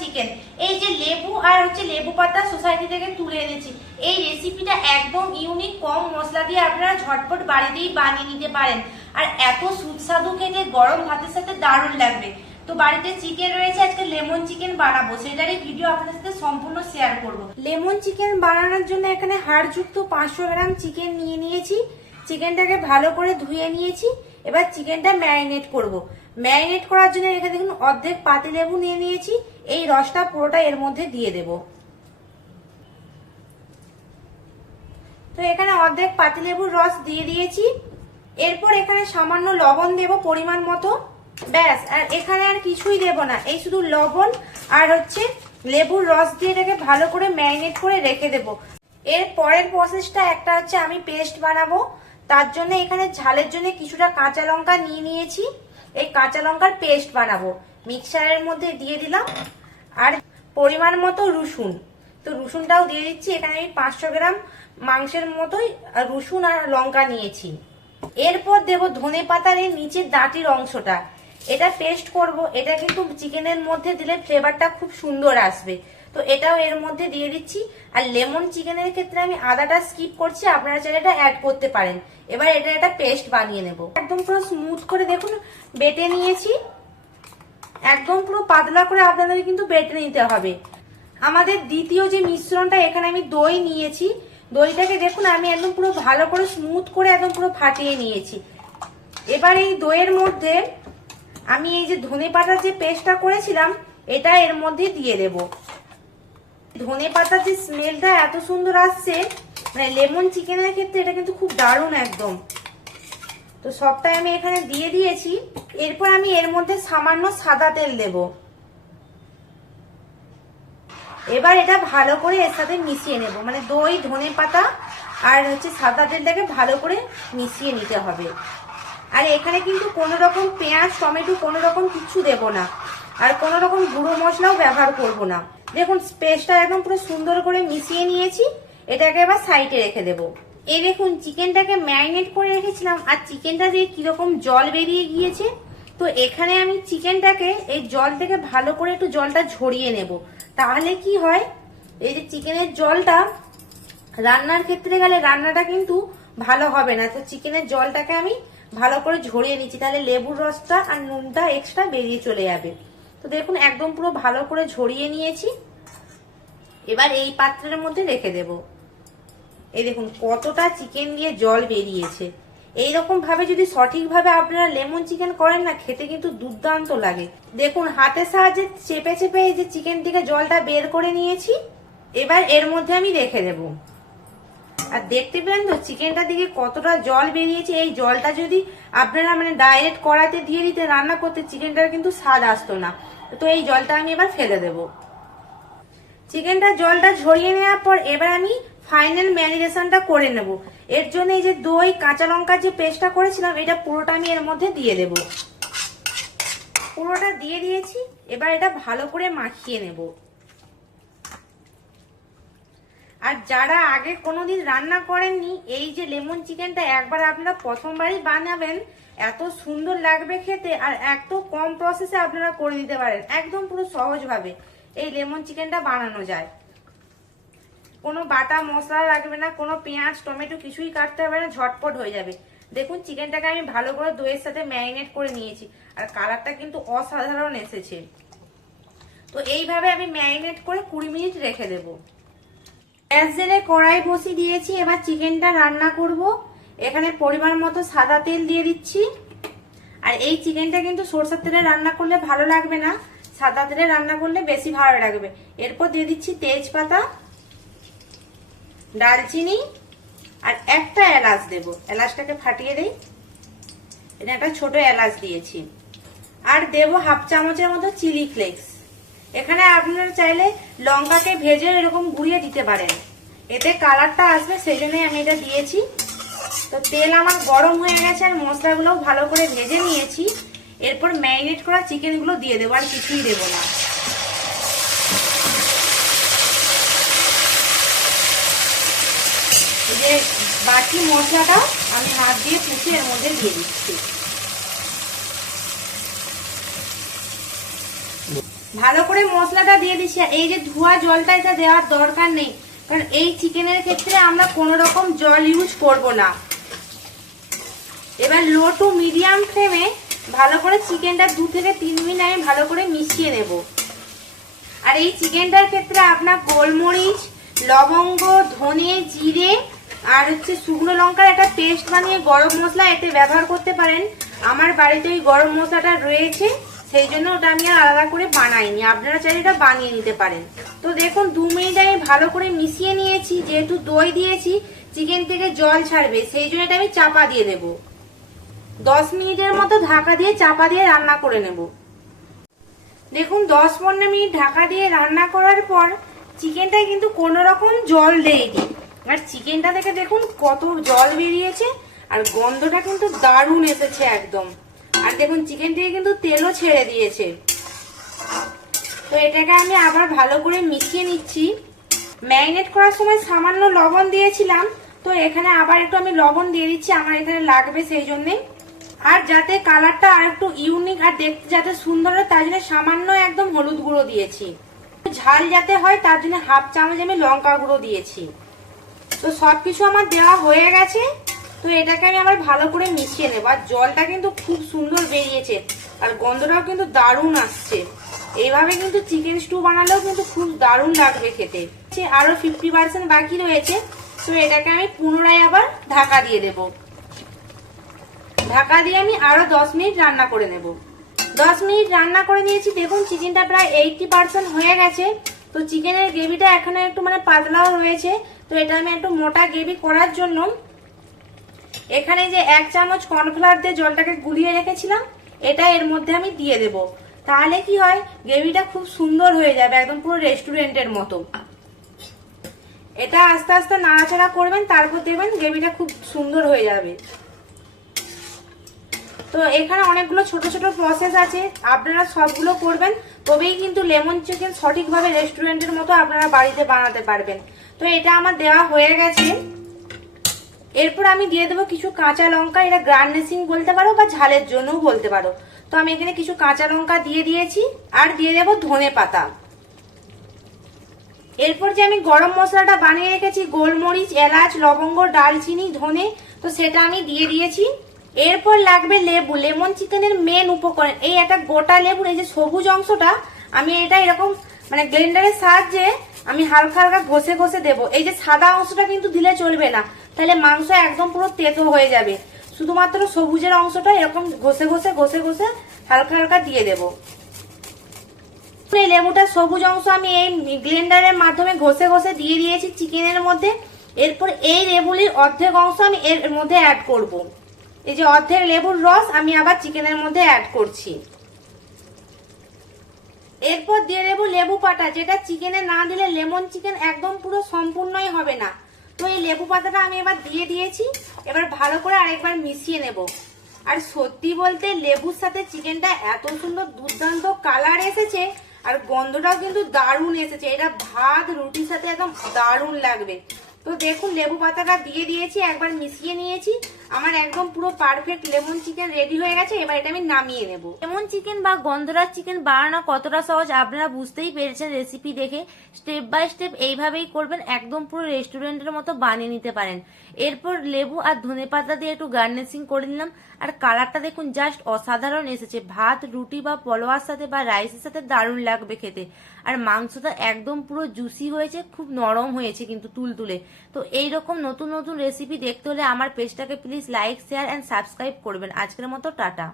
Chicken এই যে লেবু আর হচ্ছে লেবু পাতা সোসাইটি থেকে তুলে এনেছি। এই রেসিপিটা একদম ইউনিক কম মশলা দিয়ে আপনারা ঝটপট বাড়িতেই বানিয়ে নিতে পারেন। আর এত সুস্বাদু খেতে গরম ভাতের সাথে দারুণ লাগবে। তো বাড়িতে চিকেন রয়েছে, আজকে লেমন চিকেন বানাবো। সেটারই ভিডিও আপনাদের সাথে সম্পূর্ণ শেয়ার করব। লেমন চিকেন বানানোর জন্য এখানে হাড়যুক্ত পাঁচশো গ্রাম চিকেন নিয়ে নিয়েছি। চিকেনটাকে ভালো করে ধুয়ে নিয়েছি। এবার চিকেনটা ম্যারিনেট করব। ম্যারিনেট করার জন্য এখানে দেখুন অর্ধেক পাতিলেবু নিয়ে নিয়েছি। এই রসটা পুরোটা এর মধ্যে দিয়ে দেব। তো এখানে অর্ধেক পাতিলেবুর রস দিয়ে দিয়েছি। এরপর এখানে সামান্য লবণ দেব পরিমাণ মতো। ব্যাস, আর এখানে আর কিছুই দেব না। এই শুধু লবণ আর হচ্ছে লেবুর রস দিয়ে এটাকে ভালো করে ম্যারিনেট করে রেখে দেব। এর পরের প্রসেসটা একটা হচ্ছে আমি পেস্ট বানাবো। তার জন্য এখানে ঝালের জন্য কিছুটা কাঁচা লঙ্কা নিয়ে নিয়েছি। এই কাঁচা লঙ্কার পেস্ট বানাবো। মিক্সারের মধ্যে দিয়ে দিলাম। আর পরিমাণ মতো রসুন। তো রসুনটাও দিয়ে দিচ্ছি। এখানে আমি পাঁচশো গ্রাম মাংসের মতোই রসুন আর লঙ্কা নিয়েছি। এরপর দেব ধনে পাতার এই নিচের দাঁটির অংশটা। এটা পেস্ট করব। এটা কিন্তু চিকেনের মধ্যে দিলে ফ্লেভারটা খুব সুন্দর আসবে। তো এটাও এর মধ্যে দিয়ে দিচ্ছি। আর লেমন চিকেনের ক্ষেত্রে আমি আদাটা স্কিপ করছি। আপনারা চাইলে এটা অ্যাড করতে পারেন। এবার এটা একটা পেস্ট বানিয়ে নেব। একদম পুরো স্মুথ করে দেখুন, বেটে নিয়েছি। একদম পুরো পাতলা করে আপনাদের কিন্তু বেটে নিতে হবে। আমাদের দ্বিতীয় যে মিশ্রণটা, এখানে আমি দই নিয়েছি। দইটাকে দেখুন, আমি একদম পুরো ভালো করে স্মুথ করে একদম পুরো ফাটিয়ে নিয়েছি। এবার এই দইয়ের মধ্যে আমি এই যে ধনে পাতার যে পেস্টটা করেছিলাম, এটা এর মধ্যে দিয়ে দেব। ধনে পাতার যে স্মেলটা এত সুন্দর আসছে মানে লেমন চিকেনের ক্ষেত্রে এটা কিন্তু খুব দারুণ একদম। তো সবটাই আমি এখানে দিয়ে দিয়েছি। এরপর আমি এর মধ্যে সামান্য সাদা তেল দেব। এবার এটা ভালো করে এর সাথে মিশিয়ে নেব। মানে দই, ধনে পাতা আর হচ্ছে সাদা তেলটাকে ভালো করে মিশিয়ে নিতে হবে। আর এখানে কিন্তু কোনো রকম পেঁয়াজ, টমেটো কোনো রকম কিছু দেব না। আর কোনো রকম গুঁড়ো মশলাও ব্যবহার করব না। দেখুন স্পেসটা একদম পুরো সুন্দর করে মিশিয়ে নিয়েছি। এটাকে এবার সাইডে রেখে দেবো। এই দেখুন চিকেনটাকে ম্যারিনেট করে রেখেছিলাম, আর চিকেনটা দিয়ে কীরকম জল বেরিয়ে গিয়েছে, তো এখানে আমি চিকেনটাকে এই জল থেকে ভালো করে একটু জলটা ঝরিয়ে নেব। তাহলে কি হয়, এই যে চিকেনের জলটা রান্নার ক্ষেত্রে গেলে রান্নাটা কিন্তু ভালো হবে না, তো চিকেনের জলটাকে আমি ভালো করে ঝরিয়ে নিচ্ছি, তাহলে লেবুর রসটা আর নুনটা এক্সট্রা বেরিয়ে চলে যাবে। তো দেখুন, একদম পুরো ভালো করে ঝরিয়ে নিয়েছি। এবার এই পাত্রের মধ্যে রেখে দেব। এই দেখুন, কতটা চিকেন দিয়ে জল বেরিয়েছে। এইরকম ভাবে যদি সঠিকভাবে আপনারা লেমন চিকেন করেন না, খেতে কিন্তু দুর্দান্ত লাগে। দেখুন, হাতের সাহায্যে চেপে চেপে এই যে চিকেন থেকে জলটা বের করে নিয়েছি, এবার এর মধ্যে আমি রেখে দেবো। আর দেখতে পেলেন তো চিকেনটা দিকে কতটা জল বেরিয়েছে, এই জলটা যদি আপনারা মানে ডাইরেক্ট কড়াতে দিয়ে দিতে, রান্না করতে চিকেনটার কিন্তু স্বাদ আসতো না। তো এই জলটা আমি এবার ফেলে দেব। চিকেনটা জলটা ঝরিয়ে নেওয়ার পর এবার আমি ফাইনাল ম্যারিনেশনটা করে নেব। এর জন্য এই যে দই, কাঁচা লঙ্কার যে পেস্টটা করেছিলাম, এটা পুরোটা আমি এর মধ্যে দিয়ে দেব। পুরোটা দিয়ে দিয়েছি, এবার এটা ভালো করে মাখিয়ে নেব। আর যারা আগে কোনোদিন রান্না করেননি, এই যে লেমন চিকেনটা একবার আপনারা প্রথমবারই বানাবেন, এত সুন্দর লাগবে খেতে আর এত কম প্রসেসে আপনারা করে দিতে পারেন, একদম পুরো সহজভাবে এই লেমন চিকেনটা বানানো যায়। কোনো বাটা মশলা লাগবে না, কোনো পেঁয়াজ, টমেটো কিছুই কাটতে হবে না, ঝটপট হয়ে যাবে। দেখুন চিকেনটাকে আমি ভালো করে দইয়ের সাথে ম্যারিনেট করে নিয়েছি, আর কালারটা কিন্তু অসাধারণ এসেছে। তো এইভাবে আমি ম্যারিনেট করে কুড়ি মিনিট রেখে দেবো। গ্যাস জেলে কড়াই বসিয়ে দিয়েছি, এবার চিকেনটা রান্না করব। এখানে পরিমাণ মতো সাদা তেল দিয়ে দিচ্ছি। আর এই চিকেনটা কিন্তু সরষের তেলে রান্না করলে ভালো লাগবে না, সাদা তেলে রান্না করলে বেশি ভালো লাগবে। এরপর দিয়ে দিচ্ছি তেজপাতা। ডালচিনি আর একটা এলাচ দেব। এলাচটাকে ফাটিয়ে দেই। এটা একটা ছোট এলাচ দিয়েছি। আর দেব হাফ চামচের মতো চিলি ফ্লেক্স। এখানে আপনারা চাইলে লঙ্কাকে ভেজে এরকম গুঁড়িয়ে দিতে পারেন। এতে কালারটা আসবে সেই জন্যই আমি এটা দিয়েছি। তো তেল আমার গরম হয়ে গেছে আর মশলাগুলোও ভালো করে ভেজে নিয়েছি। এরপর ম্যারিনেট করা চিকেনগুলো দিয়ে দেবো আর কিছুই দেবো না এই যে বাকি মশলাটা আমি হাত দিয়ে পুষে এর মধ্যে দিয়ে দিচ্ছি। ভালো করে মশলাটা দিয়ে দিচ্ছি। এই যে ধোয়া জলটা এটা দেওয়ার দরকার নেই। কারণ এই চিকেনের ক্ষেত্রে আমরা কোনো রকম জল ইউজ করব না। এবার লো টু মিডিয়াম ফ্লেমে ভালো করে চিকেনটা দু থেকে তিন মিনিট আমি ভালো করে মিশিয়ে নেব। আর এই চিকেনটার ক্ষেত্রে আপনার গোলমরিচ, লবঙ্গ, ধনে, জিরে আর হচ্ছে শুকনো লঙ্কার একটা পেস্ট বানিয়ে গরম মশলা এতে ব্যবহার করতে পারেন। আমার বাড়িতে ওই গরম মশলাটা রয়েছে, সেই জন্য ওটা আমি আর আলাদা করে বানাইনি। আপনারা চাইলে এটা বানিয়ে নিতে পারেন। তো দেখুন, দু মিনিট আমি ভালো করে মিশিয়ে নিয়েছি, যেহেতু দই দিয়েছি, চিকেন থেকে জল ছাড়বে, সেই জন্য এটা আমি চাপা দিয়ে দেবো। দশ মিনিটের মতো ঢাকা দিয়ে চাপা দিয়ে রান্না করে নেব। দেখুন, দশ পনেরো মিনিট ঢাকা দিয়ে রান্না করার পর চিকেনটায় কিন্তু কোনো রকম জল দেয়নি আর চিকেনটা থেকে দেখুন, কত জল বেরিয়েছে, আর গন্ধটা কিন্তু দারুণ এসেছে একদম। আর দেখুন চিকেন থেকে কিন্তু তেলও ছেড়ে দিয়েছে। তো এটাকে আমি আবার ভালো করে মিশিয়ে নিচ্ছি। ম্যারিনেট করার সময় সামান্য লবণ দিয়েছিলাম, তো এখানে আবার একটু আমি লবণ দিয়ে দিচ্ছি, আমার এখানে লাগবে সেই জন্যে। আর যাতে কালারটা আর একটু ইউনিক আর দেখতে যাতে সুন্দর হয়, তার জন্য সামান্য একদম হলুদ গুঁড়ো দিয়েছি। ঝাল যাতে হয়, তার জন্য হাফ চামচ আমি লঙ্কা গুঁড়ো দিয়েছি। তো সব কিছু আমার দেওয়া হয়ে গেছে। তো এটাকে আমি আবার ভালো করে মিশিয়ে নেব। আর জলটা কিন্তু খুব সুন্দর বেরিয়েছে। আর গন্ধটাও কিন্তু দারুণ আসছে। এইভাবে কিন্তু চিকেন স্টু বানালেও কিন্তু খুব দারুণ লাগবে খেতে। আরও ফিফটি পার্সেন্ট বাকি রয়েছে। তো এটাকে আমি পুনরায় আবার ঢাকা দিয়ে দেবো। ঢাকা দিয়ে আমি আরও দশ মিনিট রান্না করে নেব। দশ মিনিট রান্না করে নিয়েছি। দেখুন চিকেনটা প্রায় এইটটি পার্সেন্ট হয়ে গেছে। তো চিকেনের গ্রেভিটা এখনও একটু মানে পাতলাও রয়েছে। তো এটা আমি একটু মোটা গ্রেভি করার জন্য এখানে যে এক চামচ কর্নফ্লাওয়ার দিয়ে জলটাকে গুলিয়ে রেখেছিলাম, এটা এর মধ্যে আমি দিয়ে দেব। তাহলে কি হয়, গ্রেভিটা খুব সুন্দর হয়ে যাবে, একদম পুরো রেস্টুরেন্টের মতো। এটা আস্তে আস্তে নাড়াচাড়া করবেন, তারপর দেবেন গ্রেভিটা খুব সুন্দর হয়ে যাবে। তো এখানে অনেকগুলো ছোট ছোট প্রসেস আছে, আপনারা সবগুলো করবেন, তবেই কিন্তু লেমন চিকেন সঠিকভাবে রেস্টুরেন্টের মতো আপনারা বাড়িতে বানাতে পারবেন। তো এটা আমার দেওয়া হয়ে গেছে। এরপর আমি দিয়ে দেবো কিছু কাঁচা লঙ্কা, এটা গার্নিশিং বলতে পারো বা ঝালের জন্যও বলতে পারো। তো আমি এখানে কিছু কাঁচা লঙ্কা দিয়ে দিয়েছি, আর দিয়ে দেবো ধনে পাতা। এরপর যে আমি গরম মশলাটা বানিয়ে রেখেছি, গোলমরিচ, এলাচ, লবঙ্গ, ডালচিনি, ধনে, তো সেটা আমি দিয়ে দিয়েছি। এরপর লাগবে লেবু, লেমন চিকেনের মেন উপকরণ। এই একটা গোটা লেবুর, এই যে সবুজ অংশটা, আমি এটা এরকম মানে গ্রাইন্ডারের সাহায্যে আমি হালকা হালকা ঘষে ঘষে দেবো। এই যে সাদা অংশটা কিন্তু দিলে চলবে না। তাহলে মাংস একদম পুরো তেতো হয়ে যাবে। শুধুমাত্র সবুজের অংশটা এরকম ঘষে ঘষে ঘষে ঘষে হালকা হালকা দিয়ে দেবো। এই লেবুটা সবুজ অংশ আমি এই গ্লেন্ডারের মাধ্যমে ঘষে ঘষে দিয়ে দিয়েছি চিকেনের মধ্যে। এরপর এই লেবুলির অর্ধেক অংশ আমি এর মধ্যে অ্যাড করব। এই যে অর্ধেক লেবুর রস আমি আবার চিকেনের মধ্যে অ্যাড করছি। এরপর দিয়ে দেবো লেবু পাতা, যেটা চিকেনে না দিলে লেমন চিকেন একদম পুরো সম্পূর্ণই হবে না। তো এই লেবু পাতাটা আমি এবার দিয়ে দিয়েছি, এবার ভালো করে আরেকবার মিশিয়ে নেব। আর সত্যি বলতে লেবুর সাথে চিকেনটা এত সুন্দর দুর্দান্ত কালার এসেছে, আর গন্ধটাও কিন্তু দারুণ এসেছে। এটা ভাত, রুটির সাথে একদম দারুণ লাগবে। তো দেখুন, লেবু পাতাটা দিয়ে দিয়েছি, একবার মিশিয়ে নিয়েছি। আমার একদম পুরো পারফেক্ট লেমন চিকেন রেডি হয়ে গেছে, এবার এটা আমি নামিয়ে নেব। লেমন চিকেন বা গন্ধরাজ চিকেন বানানো কতটা সহজ আপনারা বুঝতেই পেরেছেন রেসিপি দেখে। স্টেপ বাই স্টেপ এইভাবেই করবেন, একদম পুরো রেস্টুরেন্টের মতো বানিয়ে নিতে পারেন। এরপর লেবু আর ধনে পাতা দিয়ে একটু গার্নিশিং করে নিলাম। আর কালারটা দেখুন জাস্ট অসাধারণ এসেছে। ভাত, রুটি বা পলোয়ার সাথে বা রাইসের সাথে দারুণ লাগবে খেতে। আর মাংসটা একদম পুরো জুসি হয়েছে, খুব নরম হয়েছে কিন্তু তুলতুলে। তো এই রকম নতুন নতুন রেসিপি দেখতে হলে আমার পেজটাকে please like share and subscribe করবেন। আজকের মতো টাটা।